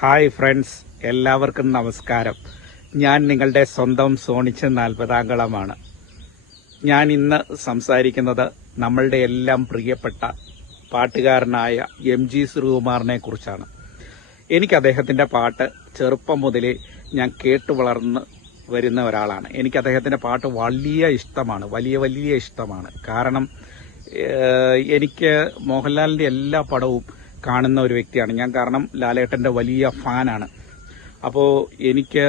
Hi friends, എല്ലാവർക്കും നമസ്കാരം. ഞാൻ നിങ്ങളുടെ സ്വന്തം സോണിച്ചൻ 40ാംകളമാണ്. ഞാൻ ഇന്ന് സംസാരിക്കുന്നത് നമ്മളുടെ എല്ലാം പ്രിയപ്പെട്ട പാട്ടുകാരനായ MG ശ്രീകുമാറിനെ കുറിച്ചാണ്. എനിക്ക് അദ്ദേഹത്തിൻ്റെ പാട്ട് ചെറുപ്പം മുതലേ ഞാൻ കേട്ടു വളർന്ന് വരുന്ന ഒരാളാണ്. എനിക്ക് അദ്ദേഹത്തിൻ്റെ പാട്ട് വലിയ ഇഷ്ടമാണ്, വലിയ ഇഷ്ടമാണ്. കാരണം എനിക്ക് മോഹൻലാലിൻ്റെ എല്ലാ പടവും കാണുന്ന ഒരു വ്യക്തിയാണ് ഞാൻ. കാരണം ലാലേട്ടൻ്റെ വലിയ ഫാനാണ്. അപ്പോൾ എനിക്ക്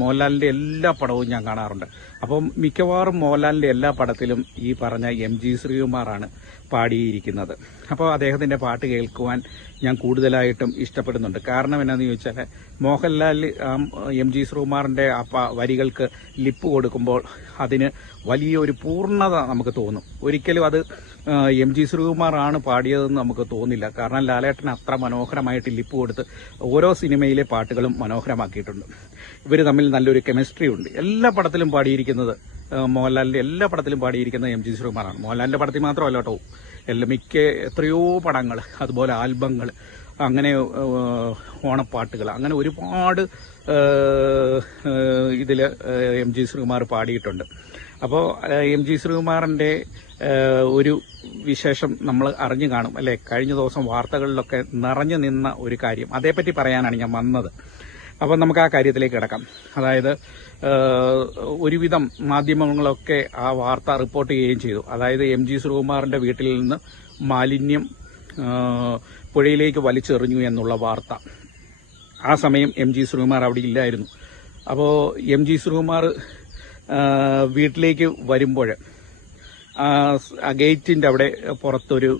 മോഹൻലാലിൻ്റെ എല്ലാ പടവും ഞാൻ കാണാറുണ്ട്. അപ്പം മിക്കവാറും മോഹൻലാലിൻ്റെ എല്ലാ പടത്തിലും ഈ പറഞ്ഞ MG ശ്രീകുമാറാണ് പാടിയിരിക്കുന്നത്. അപ്പോൾ അദ്ദേഹത്തിൻ്റെ പാട്ട് കേൾക്കുവാൻ ഞാൻ കൂടുതലായിട്ടും ഇഷ്ടപ്പെടുന്നുണ്ട്. കാരണം എന്നാന്ന് ചോദിച്ചാൽ, മോഹൻലാൽ MG ശ്രീകുമാറിൻ്റെ വരികൾക്ക് ലിപ്പ് കൊടുക്കുമ്പോൾ അതിന് വലിയൊരു പൂർണ്ണത നമുക്ക് തോന്നും. ഒരിക്കലും അത് MG ശ്രീകുമാറാണ് പാടിയതെന്ന് നമുക്ക് തോന്നില്ല. കാരണം ലാലേട്ടൻ അത്ര മനോഹരമായിട്ട് ലിപ്പ് കൊടുത്ത് ഓരോ സിനിമയിലെ പാട്ടുകളും മനോഹരമാക്കിയിട്ടുണ്ട്. ഇവർ തമ്മിൽ നല്ലൊരു കെമിസ്ട്രി ഉണ്ട്. എല്ലാ പടത്തിലും പാടിയിരിക്കുന്നത് മോഹൻലാലിൻ്റെ എല്ലാ പടത്തിലും പാടിയിരിക്കുന്നത് MG ശ്രീകുമാറാണ്. മോഹൻലാലിൻ്റെ പടത്തിൽ മാത്രമല്ല കേട്ടോ, എത്രയോ പടങ്ങൾ, അതുപോലെ ആൽബങ്ങൾ, അങ്ങനെ ഓണപ്പാട്ടുകൾ, അങ്ങനെ ഒരുപാട് ഇതിൽ MG ശ്രീകുമാർ പാടിയിട്ടുണ്ട്. അപ്പോൾ MG ശ്രീകുമാറിൻ്റെ ഒരു വിശേഷം നമ്മൾ അറിഞ്ഞു കാണും അല്ലേ? കഴിഞ്ഞ ദിവസം വാർത്തകളിലൊക്കെ നിറഞ്ഞു നിന്ന ഒരു കാര്യം, അതേപ്പറ്റി പറയാനാണ് ഞാൻ വന്നത്. അപ്പോൾ നമുക്ക് ആ കാര്യത്തിലേക്ക് കിടക്കാം. അതായത് ഒരുവിധം മാധ്യമങ്ങളൊക്കെ ആ വാർത്ത റിപ്പോർട്ട് ചെയ്യുകയും ചെയ്തു. അതായത് MG ശ്രീകുമാറിൻ്റെ വീട്ടിൽ നിന്ന് മാലിന്യം പുഴയിലേക്ക് വലിച്ചെറിഞ്ഞു എന്നുള്ള വാർത്ത. ആ സമയം MG ശ്രീകുമാർ അവിടെ ഇല്ലായിരുന്നു. അപ്പോൾ MG ശ്രീകുമാർ വീട്ടിലേക്ക് വരുമ്പോൾ ആ ഗേറ്റിൻ്റെ അവിടെ പുറത്തൊരു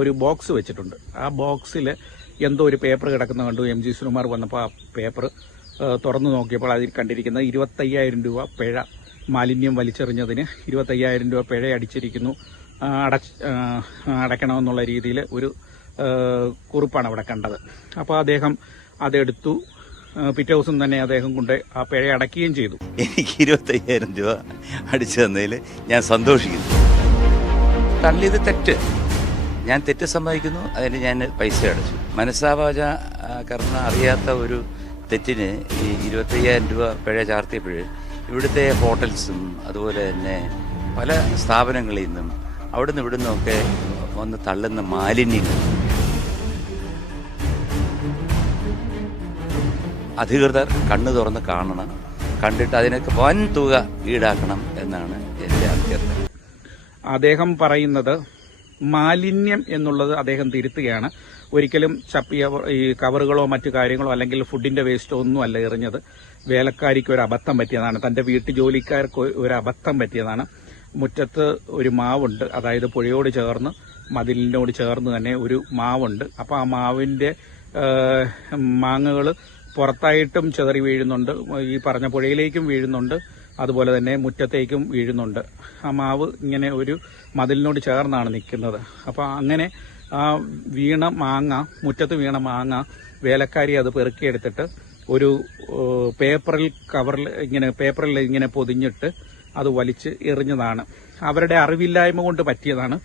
ഒരു ബോക്സ് വെച്ചിട്ടുണ്ട്. ആ ബോക്സിൽ എന്തോ ഒരു പേപ്പർ കിടക്കുന്ന കണ്ടു. MG ശ്രീകുമാർ വന്നപ്പോൾ ആ പേപ്പർ തുറന്നു നോക്കിയപ്പോൾ അതിൽ കണ്ടിരിക്കുന്നത് 25,000 രൂപ പിഴ, മാലിന്യം വലിച്ചെറിഞ്ഞതിന് 25,000 രൂപ പിഴ അടിച്ചിരിക്കുന്നു, അടയ്ക്കണമെന്നുള്ള രീതിയിൽ ഒരു കുറിപ്പാണ് അവിടെ കണ്ടത്. അപ്പോൾ അദ്ദേഹം അതെടുത്തു. പിറ്റേ ദിവസം തന്നെ അദ്ദേഹം കൊണ്ട് ആ പിഴ അടയ്ക്കുകയും ചെയ്തു. എനിക്ക് 25,000 രൂപ അടിച്ചു തന്നതിൽ ഞാൻ സന്തോഷിക്കുന്നു. തള്ളിയത് തെറ്റ്, ഞാൻ തെറ്റ് സമ്മതിക്കുന്നു, അതിന് ഞാൻ പൈസ അടച്ചു. മനസ്സാവാച കർണ അറിയാത്ത ഒരു തെറ്റിന് ഈ 25,000 രൂപ പിഴ ചാർത്തിയപ്പോൾ ഇവിടുത്തെ ഹോട്ടൽസും അതുപോലെ തന്നെ പല സ്ഥാപനങ്ങളിൽ നിന്നും അവിടുന്ന് ഇവിടുന്നൊക്കെ വന്ന് തള്ളുന്ന മാലിന്യങ്ങൾ അധികൃതർ കണ്ണു തുറന്ന് കാണണം, കണ്ടിട്ട് അതിനൊക്കെ വൻ തുക ഈടാക്കണം എന്നാണ് എൻ്റെ അഭ്യർത്ഥന. അദ്ദേഹം പറയുന്നത് മാലിന്യം എന്നുള്ളത് അദ്ദേഹം തിരുത്തുകയാണ്. ഒരിക്കലും ഈ കവറുകളോ മറ്റു കാര്യങ്ങളോ അല്ലെങ്കിൽ ഫുഡിന്റെ വേസ്റ്റോ ഒന്നും അല്ല എറിഞ്ഞത്. വേലക്കാരിക്ക് ഒരു അബദ്ധം പറ്റിയതാണ്, തന്റെ വീട്ടു ജോലിക്കാർക്ക് ഒരു അബദ്ധം പറ്റിയതാണ്. മുറ്റത്ത് ഒരു മാവുണ്ട്, അതായത് പുഴയോട് ചേർന്ന് മതിലിനോട് ചേർന്ന് തന്നെ ഒരു മാവുണ്ട്. അപ്പോൾ ആ മാവിന്റെ മാങ്ങകൾ പുറത്തായിട്ടും ചെതറി വീഴുന്നുണ്ട്, ഈ പറഞ്ഞ പുഴയിലേക്കും വീഴുന്നുണ്ട്, അതുപോലെ തന്നെ മുറ്റത്തേക്കും വീഴുന്നുണ്ട്. ആ മാവ് ഇങ്ങനെ ഒരു മതിലിനോട് ചേർന്നാണ് നിൽക്കുന്നത്. അപ്പോൾ അങ്ങനെ ആ മുറ്റത്ത് വീണ മാങ്ങ വേലക്കാരി അത് പെറുക്കിയെടുത്തിട്ട് ഒരു പേപ്പറിൽ ഇങ്ങനെ പൊതിഞ്ഞിട്ട് അത് വലിച്ച് എറിഞ്ഞതാണ്. അവരുടെ അറിവില്ലായ്മ കൊണ്ട് പറ്റിയതാണ്,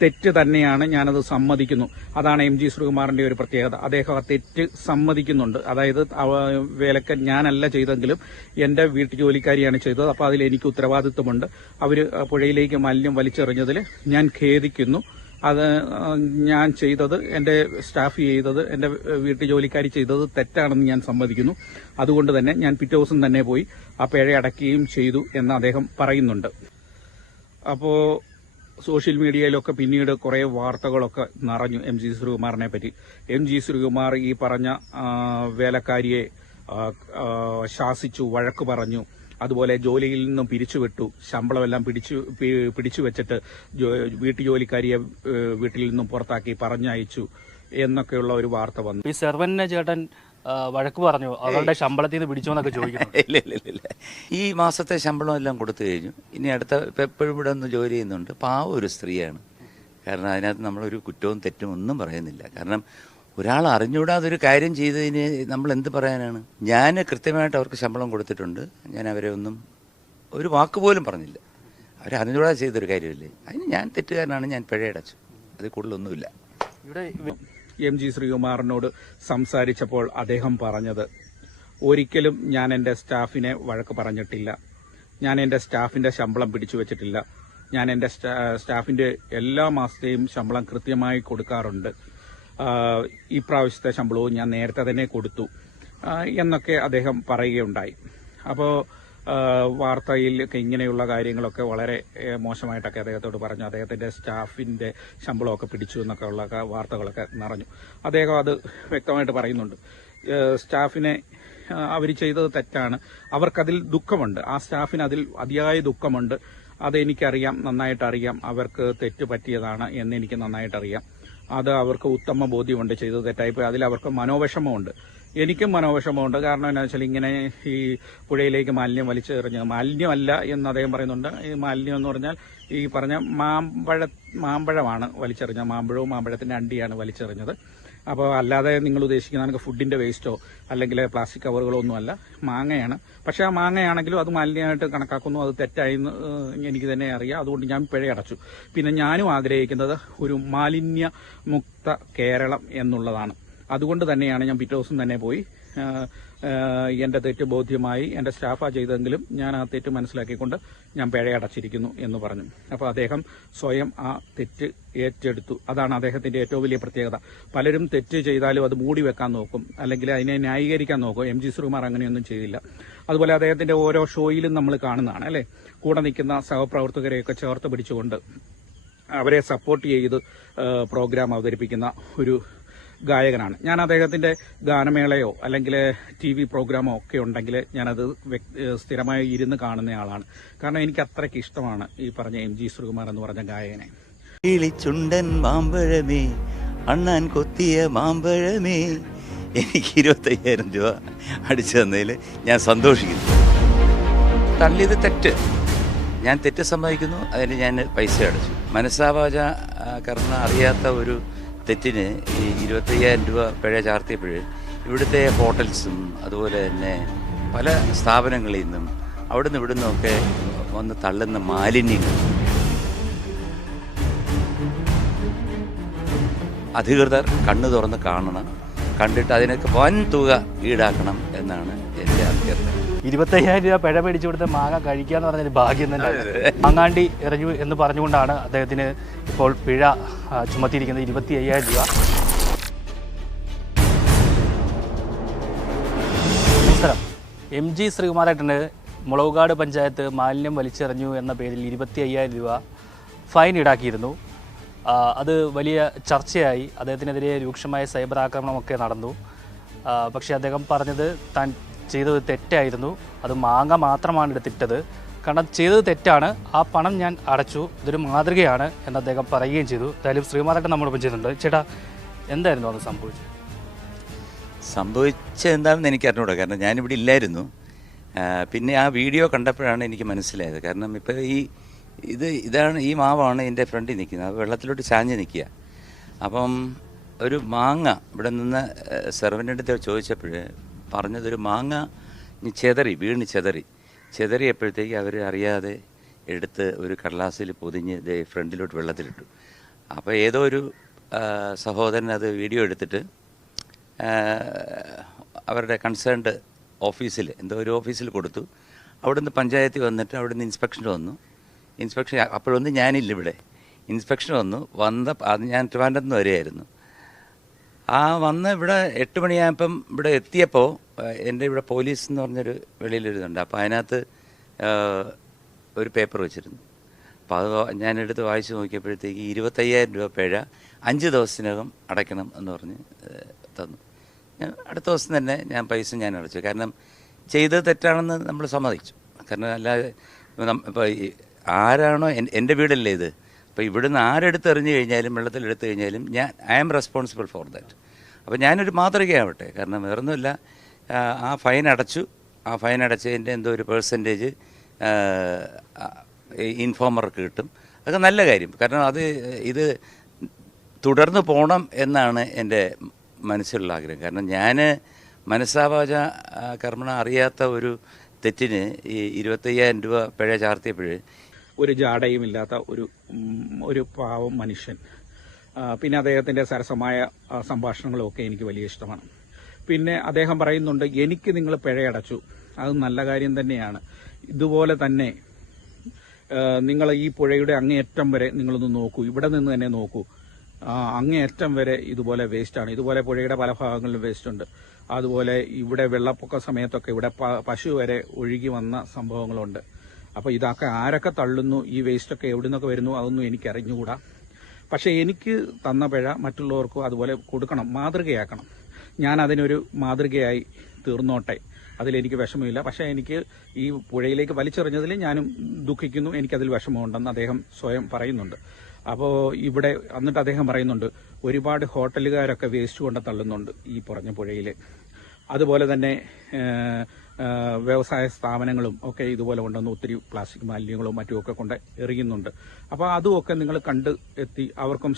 തെറ്റ് തന്നെയാണ്, ഞാനത് സമ്മതിക്കുന്നു. അതാണ് MG ശ്രീകുമാറിന്റെ ഒരു പ്രത്യേകത. അദ്ദേഹം ആ തെറ്റ് സമ്മതിക്കുന്നുണ്ട്. അതായത് ഞാനല്ല ചെയ്തെങ്കിലും എൻ്റെ വീട്ടുജോലിക്കാരിയാണ് ചെയ്തത്. അപ്പോൾ അതിൽ എനിക്ക് ഉത്തരവാദിത്വമുണ്ട്. അവർ പുഴയിലേക്ക് മാലിന്യം വലിച്ചെറിഞ്ഞതിൽ ഞാൻ ഖേദിക്കുന്നു. അത് ഞാൻ ചെയ്തത്, എൻ്റെ സ്റ്റാഫ് ചെയ്തത്, എൻ്റെ വീട്ടുജോലിക്കാരി ചെയ്തത് തെറ്റാണെന്ന് ഞാൻ സമ്മതിക്കുന്നു. അതുകൊണ്ട് തന്നെ ഞാൻ പിറ്റേ ദിവസം തന്നെ പോയി ആ പിഴ അടയ്ക്കുകയും ചെയ്തു എന്ന് അദ്ദേഹം പറയുന്നുണ്ട്. അപ്പോൾ സോഷ്യൽ മീഡിയയിലൊക്കെ പിന്നീട് കുറേ വാർത്തകളൊക്കെ നിറഞ്ഞു MG ശ്രീകുമാറിനെ പറ്റി. MG ശ്രീകുമാർ ഈ പറഞ്ഞ വേലക്കാരിയെ ശാസിച്ചു, വഴക്ക് പറഞ്ഞു, അതുപോലെ ജോലിയിൽ നിന്നും പിരിച്ചുവിട്ടു, ശമ്പളമെല്ലാം പിടിച്ചു വെച്ചിട്ട് വീട്ടുജോലിക്കാരിയെ വീട്ടിൽ നിന്നും പുറത്താക്കി പറഞ്ഞയച്ചു എന്നൊക്കെയുള്ള ഒരു വാർത്ത വന്നു. ഈ സെർവന്റിനെ ചേട്ടൻ വഴക്ക് പറഞ്ഞു, അവരുടെ ശമ്പളത്തിൽ നിന്ന് പിടിച്ചോന്നൊക്കെ ചോദിക്കുന്നു. ഇല്ല, ഈ മാസത്തെ ശമ്പളം എല്ലാം കൊടുത്തു കഴിഞ്ഞു. ഇനി അടുത്ത എപ്പോഴും ഇവിടെ ഒന്ന് ജോലി ചെയ്യുന്നുണ്ട്. പാവം ഒരു സ്ത്രീയാണ്. കാരണം അതിനകത്ത് നമ്മളൊരു കുറ്റവും തെറ്റും ഒന്നും പറയുന്നില്ല. കാരണം ഒരാൾ അറിഞ്ഞുകൂടാതൊരു കാര്യം ചെയ്തതിന് നമ്മൾ എന്ത് പറയാനാണ്? ഞാൻ കൃത്യമായിട്ട് അവർക്ക് ശമ്പളം കൊടുത്തിട്ടുണ്ട്. ഞാൻ അവരെ ഒന്നും ഒരു വാക്ക് പോലും പറഞ്ഞില്ല. അവരറിഞ്ഞുകൂടാതെ ചെയ്തൊരു കാര്യമില്ലേ, അതിന് ഞാൻ തെറ്റുകാരനാണ്, ഞാൻ പിഴയടച്ചു. അതിൽ കൂടുതലൊന്നുമില്ല. ഇവിടെ MG ശ്രീകുമാറിനോട് സംസാരിച്ചപ്പോൾ അദ്ദേഹം പറഞ്ഞത്, ഒരിക്കലും ഞാൻ എൻ്റെ സ്റ്റാഫിനെ വഴക്ക് പറഞ്ഞിട്ടില്ല, ഞാൻ എൻ്റെ സ്റ്റാഫിൻ്റെ ശമ്പളം പിടിച്ചു വെച്ചിട്ടില്ല, ഞാൻ എൻ്റെ സ്റ്റാഫിൻ്റെ എല്ലാ മാസത്തെയും ശമ്പളം കൃത്യമായി കൊടുക്കാറുണ്ട്, ഈ പ്രാവശ്യത്തെ ശമ്പളവും ഞാൻ നേരത്തെ തന്നെ കൊടുത്തു എന്നൊക്കെ അദ്ദേഹം പറയുകയുണ്ടായി. അപ്പോൾ വാർത്തയിലൊക്കെ ഇങ്ങനെയുള്ള കാര്യങ്ങളൊക്കെ വളരെ മോശമായിട്ടൊക്കെ അദ്ദേഹത്തോട് പറഞ്ഞു. അദ്ദേഹത്തിൻ്റെ സ്റ്റാഫിൻ്റെ ശമ്പളമൊക്കെ പിടിച്ചു എന്നൊക്കെ ഉള്ള വാർത്തകളൊക്കെ നിറഞ്ഞു. അദ്ദേഹം അത് വ്യക്തമായിട്ട് പറയുന്നുണ്ട്. സ്റ്റാഫിനെ അവർ ചെയ്തത് തെറ്റാണ്, അവർക്കതിൽ ദുഃഖമുണ്ട്, ആ സ്റ്റാഫിന് അതിൽ അതിയായ ദുഃഖമുണ്ട്, അതെനിക്കറിയാം, നന്നായിട്ടറിയാം, അവർക്ക് തെറ്റ് പറ്റിയതാണ് എന്നെനിക്ക് നന്നായിട്ടറിയാം. അത് അവർക്ക് ഉത്തമ ബോധ്യമുണ്ട്, ചെയ്തത് തെറ്റായിപ്പോയി, അതിൽ അവർക്ക് മനോവിഷമമുണ്ട്, എനിക്കും മനോവിഷമമുണ്ട്. കാരണം എന്താണെന്ന് വെച്ചാൽ ഇങ്ങനെ ഈ പുഴയിലേക്ക് മാലിന്യം വലിച്ചെറിഞ്ഞത് മാലിന്യമല്ല എന്ന് അദ്ദേഹം പറയുന്നുണ്ട്. ഈ മാലിന്യം എന്ന് പറഞ്ഞാൽ ഈ പറഞ്ഞ മാമ്പഴമാണ് വലിച്ചെറിഞ്ഞത്, മാമ്പഴവും മാമ്പഴത്തിൻ്റെ അണ്ടിയാണ് വലിച്ചെറിഞ്ഞത്. അപ്പോൾ അല്ലാതെ നിങ്ങൾ ഉദ്ദേശിക്കുന്ന നമുക്ക് ഫുഡിൻ്റെ വേസ്റ്റോ അല്ലെങ്കിൽ പ്ലാസ്റ്റിക് കവറുകളോ ഒന്നുമല്ല, മാങ്ങയാണ്. പക്ഷേ ആ മാങ്ങയാണെങ്കിലും അത് മാലിന്യമായിട്ട് കണക്കാക്കുന്നു, അത് തെറ്റായെന്ന് എനിക്ക് തന്നെ അറിയാം. അതുകൊണ്ട് ഞാൻ പിഴയടച്ചു. പിന്നെ ഞാനും ആഗ്രഹിക്കുന്നത് ഒരു മാലിന്യമുക്ത കേരളം എന്നുള്ളതാണ്. അതുകൊണ്ട് തന്നെയാണ് ഞാൻ പിറ്റേ ദിവസം തന്നെ പോയി എൻ്റെ തെറ്റ് ബോധ്യമായി, എൻ്റെ സ്റ്റാഫാ ചെയ്തെങ്കിലും ഞാൻ ആ തെറ്റ് മനസ്സിലാക്കിക്കൊണ്ട് ഞാൻ പിഴയടച്ചിരിക്കുന്നു എന്ന് പറഞ്ഞു. അപ്പോൾ അദ്ദേഹം സ്വയം ആ തെറ്റ് ഏറ്റെടുത്തു. അതാണ് അദ്ദേഹത്തിൻ്റെ ഏറ്റവും വലിയ പ്രത്യേകത. പലരും തെറ്റ് ചെയ്താലും അത് മൂടി വെക്കാൻ നോക്കും, അല്ലെങ്കിൽ അതിനെ ന്യായീകരിക്കാൻ നോക്കും. MG ശ്രീകുമാർ അങ്ങനെയൊന്നും ചെയ്തില്ല. അതുപോലെ അദ്ദേഹത്തിൻ്റെ ഓരോ ഷോയിലും നമ്മൾ കാണുന്നതാണ് അല്ലേ, കൂടെ നിൽക്കുന്ന സഹപ്രവർത്തകരെയൊക്കെ ചേർത്ത് പിടിച്ചുകൊണ്ട് അവരെ സപ്പോർട്ട് ചെയ്ത് പ്രോഗ്രാം അവതരിപ്പിക്കുന്ന ഒരു ഗായകനാണ്. ഞാൻ അദ്ദേഹത്തിന്റെ ഗാനമേളയോ അല്ലെങ്കിൽ TV പ്രോഗ്രാമോ ഒക്കെ ഉണ്ടെങ്കിൽ ഞാനത് സ്ഥിരമായി ഇരുന്ന് കാണുന്നയാളാണ്. കാരണം എനിക്ക് അത്രയ്ക്ക് ഇഷ്ടമാണ് ഈ പറഞ്ഞ MG ശ്രീകുമാർ എന്ന് പറഞ്ഞ ഗായകനെ. ചുണ്ടൻ മാമ്പഴമേ, അണ്ണാൻ കൊത്തിയ മാമ്പഴമേ, എനിക്ക് 25,000 രൂപ അടിച്ചു തന്നതിൽ ഞാൻ സന്തോഷിക്കുന്നു. തള്ളിയത് തെറ്റ്, ഞാൻ തെറ്റ് സമ്മതിക്കുന്നു, അതിന് ഞാൻ പൈസ അടച്ചു. മനസ്സാവാച കർണ അറിയാത്ത ഒരു തെറ്റിന് ഈ 25,000 രൂപ പിഴ ചാർത്തിയപ്പോൾ ഇവിടുത്തെ ഹോട്ടൽസും അതുപോലെ തന്നെ പല സ്ഥാപനങ്ങളിൽ നിന്നും അവിടുന്ന് ഇവിടുന്നൊക്കെ വന്ന് തള്ളുന്ന മാലിന്യങ്ങൾ അധികൃതർ കണ്ണു തുറന്ന് കാണണം, കണ്ടിട്ട് അതിനൊക്കെ വൻ തുക ഈടാക്കണം എന്നാണ് എൻ്റെ അഭ്യർത്ഥന. 25,000 രൂപ പിഴ മേടിച്ചു കൊടുത്ത മാങ്ങ കഴിക്കാന്ന് പറഞ്ഞൊരു ഭാഗ്യം തന്നെ. മാങ്ങാണ്ടി എറിഞ്ഞു എന്ന് പറഞ്ഞുകൊണ്ടാണ് അദ്ദേഹത്തിന് ഇപ്പോൾ പിഴ ചുമത്തിയിരിക്കുന്നത് 25,000 രൂപ. നമസ്കാരം. MG ശ്രീകുമാരേട്ടന് മുളവുകാട് പഞ്ചായത്ത് മാലിന്യം വലിച്ചെറിഞ്ഞു എന്ന പേരിൽ 25,000 രൂപ ഫൈൻ ഈടാക്കിയിരുന്നു. അത് വലിയ ചർച്ചയായി. അദ്ദേഹത്തിനെതിരെ രൂക്ഷമായ സൈബർ ആക്രമണമൊക്കെ നടന്നു. പക്ഷേ അദ്ദേഹം പറഞ്ഞത് താൻ ചെയ്തത് തെറ്റായിരുന്നു, അത് മാങ്ങ മാത്രമാണ് എടുത്തിട്ടത്, കാരണം ചെയ്തത് തെറ്റാണ്, ആ പണം ഞാൻ അടച്ചു, ഇതൊരു മാതൃകയാണ് എന്ന് അദ്ദേഹം പറയുകയും ചെയ്തു. എന്തായാലും ശ്രീകുമാരേട്ടൻ നമ്മളിപ്പം ചെയ്യുന്നുണ്ട്. ചേട്ടാ, എന്തായിരുന്നു അത് സംഭവിച്ചതെന്താണെന്ന് എനിക്ക് അറിഞ്ഞൂടാ, കാരണം ഞാനിവിടെ ഇല്ലായിരുന്നു. പിന്നെ ആ വീഡിയോ കണ്ടപ്പോഴാണ് എനിക്ക് മനസ്സിലായത്. കാരണം ഇപ്പോൾ ഇതാണ് ഈ മാവാണ് എൻ്റെ ഫ്രണ്ടിൽ നിൽക്കുന്നത്, അത് വെള്ളത്തിലോട്ട് ചാഞ്ഞ് നിൽക്കുക. അപ്പം ഒരു മാങ്ങ ഇവിടെ നിന്ന് സെർവൻ്റെ അടുത്ത് ചോദിച്ചപ്പോൾ പറഞ്ഞതൊരു മാങ്ങ വീണ് ചെതറിയപ്പോഴത്തേക്ക് അവർ അറിയാതെ എടുത്ത് ഒരു കടലാസിൽ പൊതിഞ്ഞ് ഫ്രണ്ടിലോട്ട് വെള്ളത്തിലിട്ടു. അപ്പോൾ ഏതോ ഒരു സഹോദരൻ അത് വീഡിയോ എടുത്തിട്ട് അവരുടെ കൺസേൺഡ് ഓഫീസിൽ ഒരു ഓഫീസിൽ കൊടുത്തു. അവിടുന്ന് പഞ്ചായത്തിൽ വന്നിട്ട് അവിടുന്ന് ഇൻസ്പെക്ഷൻ വന്നു. അപ്പോഴൊന്നും ഞാനില്ല ഇവിടെ. ഇൻസ്പെക്ഷൻ അത് ഞാൻ ട്രിവാൻഡ്രത്ത് നിന്ന് വരികയായിരുന്നു. വന്ന് ഇവിടെ 8 മണിയായപ്പം ഇവിടെ എത്തിയപ്പോൾ എൻ്റെ ഇവിടെ പോലീസ് എന്ന് പറഞ്ഞൊരു വെളിയിലൊരിതുണ്ട്. അപ്പോൾ അതിനകത്ത് ഒരു പേപ്പർ വെച്ചിരുന്നു. അപ്പോൾ അത് ഞാനെടുത്ത് വായിച്ച് നോക്കിയപ്പോഴത്തേക്ക് 25,000 രൂപ പിഴ 5 ദിവസത്തിനകം അടയ്ക്കണം എന്ന് പറഞ്ഞ് തന്നു. ഞാൻ അടുത്ത ദിവസം തന്നെ പൈസ അടച്ചു. കാരണം ചെയ്തത് തെറ്റാണെന്ന് നമ്മൾ സമ്മതിച്ചു. കാരണം അല്ലാതെ ഇപ്പോൾ ആരാണോ എൻ്റെ വീടല്ലേ ഇത്, അപ്പോൾ ഇവിടുന്ന് ആരെടുത്തെറിഞ്ഞു കഴിഞ്ഞാലും വെള്ളത്തിലെടുത്തു കഴിഞ്ഞാലും I am responsible for that. അപ്പോൾ ഞാനൊരു മാതൃകയാവട്ടെ. കാരണം വേറൊന്നുമില്ല, ആ ഫൈൻ അടച്ചു. ആ ഫൈൻ അടച്ചതിൻ്റെ എന്തോ ഒരു പെർസെൻറ്റേജ് ഇൻഫോമർക്ക് കിട്ടും. അതൊക്കെ നല്ല കാര്യം. കാരണം ഇത് തുടർന്ന് പോകണം എന്നാണ് എൻ്റെ മനസ്സിലുള്ള ആഗ്രഹം. കാരണം ഞാൻ മനസ്സാവാച കർമ്മണ അറിയാത്ത ഒരു തെറ്റിന് ഈ 25,000 രൂപ പിഴ ചാർത്തിയപ്പോൾ ഒരു ജാടയുമില്ലാത്ത ഒരു പാവം മനുഷ്യൻ പിന്നെ അദ്ദേഹത്തിന്റെ സരസമായ സംഭാഷണങ്ങളും ഒക്കെ എനിക്ക് വലിയ ഇഷ്ടമാണ്. പിന്നെ അദ്ദേഹം പറയുന്നുണ്ട്, എനിക്ക് നിങ്ങൾ പിഴയടച്ചു, അത് നല്ല കാര്യം തന്നെയാണ്. ഇതുപോലെ തന്നെ നിങ്ങൾ ഈ പുഴയുടെ അങ്ങേയറ്റം വരെ നിങ്ങളൊന്ന് നോക്കൂ, ഇവിടെ നിന്ന് തന്നെ നോക്കൂ, അങ്ങേയറ്റം വരെ ഇതുപോലെ വേസ്റ്റാണ്. ഇതുപോലെ പുഴയുടെ പല ഭാഗങ്ങളിലും വേസ്റ്റ് ഉണ്ട്. അതുപോലെ ഇവിടെ വെള്ളപ്പൊക്ക സമയത്തൊക്കെ ഇവിടെ പശു വരെ ഒഴുകി വന്ന സംഭവങ്ങളുണ്ട്. അപ്പോൾ ഇതൊക്കെ ആരൊക്കെ തള്ളുന്നു, ഈ വേസ്റ്റൊക്കെ എവിടെ നിന്നൊക്കെ വരുന്നു, അതൊന്നും എനിക്ക് അറിഞ്ഞുകൂടാ. പക്ഷേ എനിക്ക് തന്ന പിഴ മറ്റുള്ളവർക്കും അതുപോലെ കൊടുക്കണം, മാതൃകയാക്കണം. ഞാൻ അതിനൊരു മാതൃകയായി തീർന്നോട്ടെ, അതിലെനിക്ക് വിഷമമില്ല. പക്ഷേ എനിക്ക് ഈ പുഴയിലേക്ക് വലിച്ചെറിഞ്ഞതിൽ ഞാനും ദുഃഖിക്കുന്നു, എനിക്കതിൽ വിഷമമുണ്ടെന്ന് അദ്ദേഹം സ്വയം പറയുന്നുണ്ട്. അപ്പോൾ ഇവിടെ എന്നിട്ട് അദ്ദേഹം പറയുന്നുണ്ട്, ഒരുപാട് ഹോട്ടലുകാരൊക്കെ വേസ്റ്റ് കൊണ്ട് തള്ളുന്നുണ്ട് ഈ പറഞ്ഞ പുഴയിൽ. അതുപോലെ തന്നെ വ്യവസായ സ്ഥാപനങ്ങളും ഒക്കെ ഇതുപോലെ കൊണ്ടുവന്ന് ഒത്തിരി പ്ലാസ്റ്റിക് മാലിന്യങ്ങളും മറ്റുമൊക്കെ കൊണ്ട് എറിയുന്നുണ്ട്. അപ്പോൾ അതുമൊക്കെ നിങ്ങൾ കണ്ട് എത്തി അവർക്കും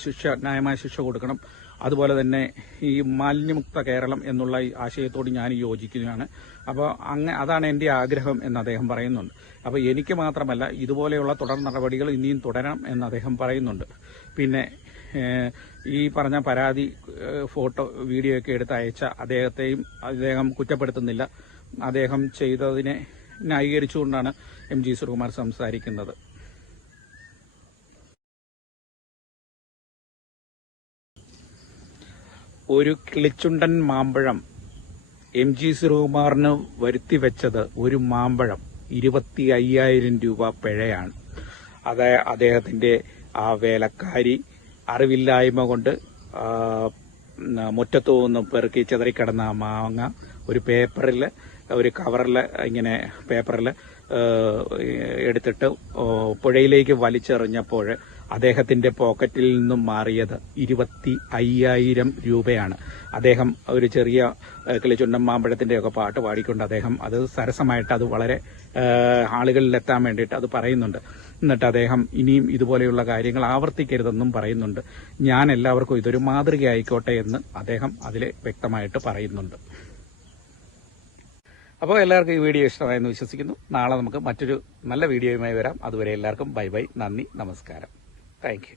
ന്യായമായ ശിക്ഷ കൊടുക്കണം. അതുപോലെ തന്നെ ഈ മാലിന്യമുക്ത കേരളം എന്നുള്ള ഈ ആശയത്തോട് ഞാൻ യോജിക്കുകയാണ്. അപ്പോൾ അതാണ് എൻ്റെ ആഗ്രഹം എന്ന് അദ്ദേഹം പറയുന്നുണ്ട്. അപ്പോൾ എനിക്ക് മാത്രമല്ല, ഇതുപോലെയുള്ള തുടർ നടപടികൾ ഇനിയും തുടരണം എന്ന് അദ്ദേഹം പറയുന്നുണ്ട്. പിന്നെ ഈ പറഞ്ഞ പരാതി ഫോട്ടോ വീഡിയോ ഒക്കെ എടുത്ത് അയച്ച അദ്ദേഹത്തെയും അദ്ദേഹം കുറ്റപ്പെടുത്തുന്നില്ല. അദ്ദേഹം ചെയ്തതിനെ ന്യായീകരിച്ചുകൊണ്ടാണ് MG ശ്രീകുമാർ സംസാരിക്കുന്നത്. ഒരു കിളിച്ചുണ്ടൻ മാമ്പഴം MG ശ്രീകുമാറിന് വരുത്തിവെച്ചത് ഒരു മാമ്പഴം 25,000 രൂപ പിഴയാണ്. അത് അദ്ദേഹത്തിന്റെ ആ വേലക്കാരി അറിവില്ലായ്മ കൊണ്ട് മുറ്റത്തു നിന്ന് പെറുക്കി ചിതറിക്കിടന്ന മാങ്ങ ഒരു പേപ്പറിൽ, ഒരു കവറിൽ, ഇങ്ങനെ പേപ്പറിൽ എടുത്തിട്ട് പുഴയിലേക്ക് വലിച്ചെറിഞ്ഞപ്പോൾ അദ്ദേഹത്തിന്റെ പോക്കറ്റിൽ നിന്നും മാറിയത് 25,000 രൂപയാണ്. അദ്ദേഹം ഒരു ചെറിയ കിളിച്ചുണ്ടൻ മാമ്പഴത്തിന്റെ ഒക്കെ പാട്ട് പാടിക്കൊണ്ട് അദ്ദേഹം അത് സരസമായിട്ട് അത് വളരെ ആളുകളിലെത്താൻ വേണ്ടിയിട്ട് അത് പറയുന്നുണ്ട്. എന്നിട്ട് അദ്ദേഹം ഇനിയും ഇതുപോലെയുള്ള കാര്യങ്ങൾ ആവർത്തിക്കരുതെന്നും പറയുന്നുണ്ട്. ഞാൻ എല്ലാവർക്കും ഇതൊരു മാതൃകയായിക്കോട്ടെ എന്ന് അദ്ദേഹം അതിൽ വ്യക്തമായിട്ട് പറയുന്നുണ്ട്. അപ്പോൾ എല്ലാവർക്കും ഈ വീഡിയോ ഇഷ്ടമായെന്ന് വിശ്വസിക്കുന്നു. നാളെ നമുക്ക് മറ്റൊരു നല്ല വീഡിയോയുമായി വരാം. അതുവരെ എല്ലാവർക്കും ബൈ ബൈ, നന്ദി, നമസ്കാരം. Thank you.